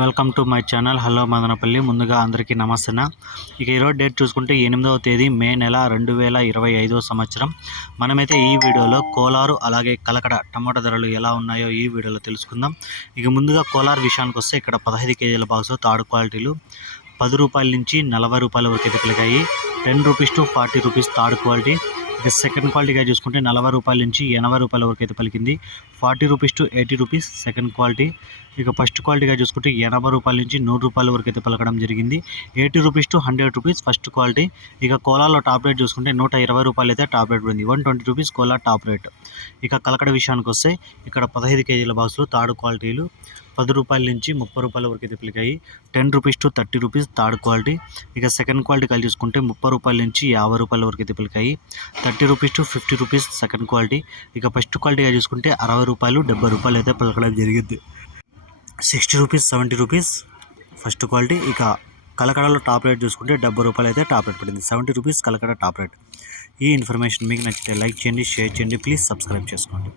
Welcome to my channel. Hello Madanapalli. ముందుగా అందరికీ నమస్తన. ఇక ఈరోజు డేట్ చూసుకుంటే ఎనిమిదవ తేదీ మే నెల రెండు వేల ఇరవై ఐదవ సంవత్సరం. మనమైతే ఈ వీడియోలో కోలారు అలాగే కలకడ టమాటా ధరలు ఎలా ఉన్నాయో ఈ వీడియోలో తెలుసుకుందాం. ఇక ముందుగా కోలార్ విషయానికి వస్తే ఇక్కడ పదహైదు కేజీల బాక్స్ తాడు క్వాలిటీలు పది రూపాయల నుంచి నలభై రూపాయల వరకు అయితే పలికాయి ten rupees to forty rupees third quality. ఇక సెకండ్ క్వాలిటీగా చూసుకుంటే నలభై రూపాయల నుంచి ఎనభై రూపాయల వరకు అయితే పలికింది. Forty rupees to eighty rupees second quality. ఇక ఫస్ట్ క్వాలిటీగా చూసుకుంటే ఎనభై రూపాయల నుంచి నూరు రూపాయల వరకు అయితే పలకడం జరిగింది. Eighty rupees to hundred rupees first quality. ఇక కోలాలో టాప్ రేట్ చూసుకుంటే నూట ఇరవై రూపాయలు అయితే టాప్ రేట్ ఉంది. One twenty rupees Kola top rate. ఇక కలకడ విషయానికి వస్తే ఇక్కడ పదహైదు కేజీల బాక్సులు థర్డ్ క్వాలిటీలు పది రూపాయల నుంచి ముప్పై రూపాయల వరకు అయితే పిలికాయి. Ten rupees to thirty rupees third quality. ఇక సెకండ్ క్వాలిటీ కలిసి చూసుకుంటే ముప్పై రూపాయల నుంచి యాభై రూపాయల వరకు అయితే పిలికాయి. Thirty rupees to fifty rupees second quality. ఇక ఫస్ట్ క్వాలిటీగా చూసుకుంటే అరవై రూపాయలు డెబ్బై రూపాయలు అయితే పలకడం జరిగింది. Sixty rupees seventy rupees first quality. ఇక కలకడలో టాప్ రేట్ చూసుకుంటే డెబ్బై రూపాయలు అయితే టాప్ రేట్ పడింది. Seventy rupees Kalakada top rate. ఈ ఇన్ఫర్మేషన్ మీకు నచ్చితే లైక్ చేయండి షేర్ చేయండి ప్లీజ్ సబ్స్క్రైబ్ చేసుకోండి.